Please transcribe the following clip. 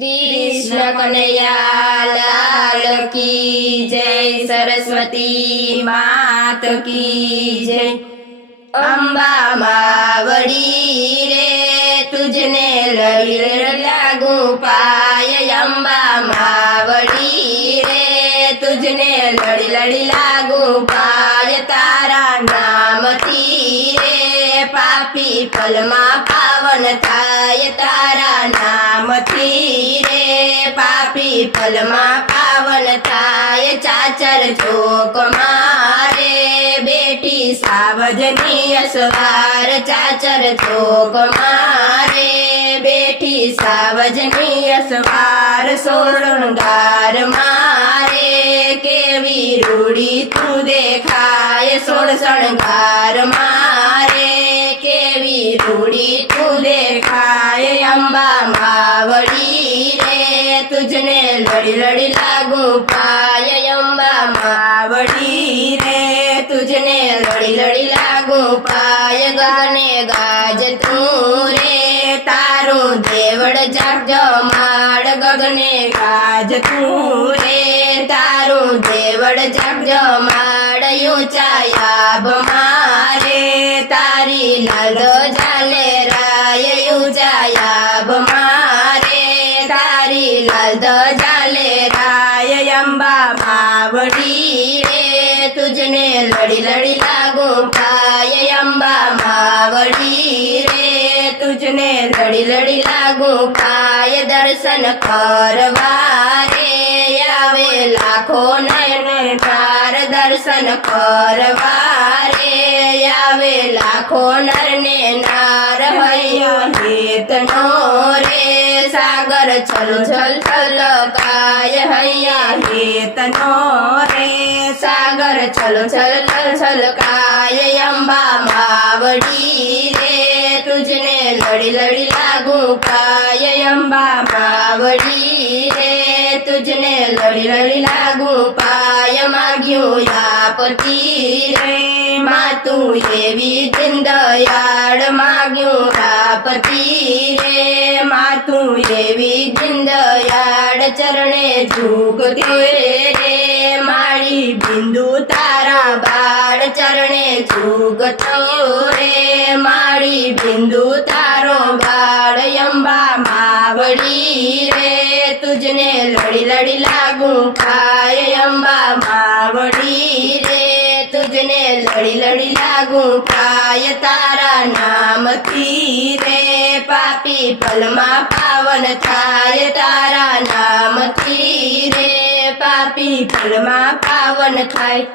कृष्ण कन्हैया लाल की जय, सरस्वती मात की जय। अंबा मावड़ी रे तुझने लड़ी लागू पाय, अंबा मावड़ी रे तुझने लड़ी लड़ी लागू पाय। तारा नाम तीरे पापी पलमा पावन थाय, तारा नाम तीरे पापी पलमा पावन थाय। चाचर चोक मारे बेटी सावजनी असवार, चाचर चोक मारे बेटी सावजनी असवार। सोरंगार मारे केवी रूड़ी तू देखाय, सोड़ शृंगार मारे केवी रूड़ी तू देखाय। अंबा मावड़ी रे तुझने लड़ी लड़ी लागू पाय, अंबा मावड़ी रे तुझने लड़ी लड़ी लागू पाय। गगने गाज तू रे तारू देवड़ जागजो माड़, गगने गाज तू रे तारू देवड़ जागजो माड़। ऊंचायाब मारे तारी लालो जाले राय, ऊंचायाब मारे तारी लालो जाले राय। अंबा मावड़ी रे तुझने लड़ी लड़ी लागू पाय, अंबा मावड़ी रे तुझने लड़ी लड़ी लागू पाय। दर्शन करवारे आवे लाखो नयन तार, दर्शन करवारे आवे लाखो नर ने नार। हैया हेत नो रे सागर छल छल छल काय, हैया हेत नो रे सागर छल छल छल छल काय। अंबा मावड़ी रे तुझने लड़ी लड़ी लागू पाय, अंबा मावड़ी रे तुझने लड़ी लड़ी लागू पाय। माग्यू यापती रे मातू एवी दीनदयाळ, माग्यू यापती रे मातू एवी दीनदयाळ। चरणे झुकते रे माळी बिंदू तारा बाळ, चरणे झुकतो रे माळी बिंदू तारो बाळ। अंबा मावड़ी रे तुझने लड़ी लड़ी लागू पाय, अंबा मावड़ी रे तुझने लड़ी लड़ी लागू पाय। तारा नाम तीरे पापी पलमा पावन थाय, तारा नाम तीरे पापी पलमा पावन थाय।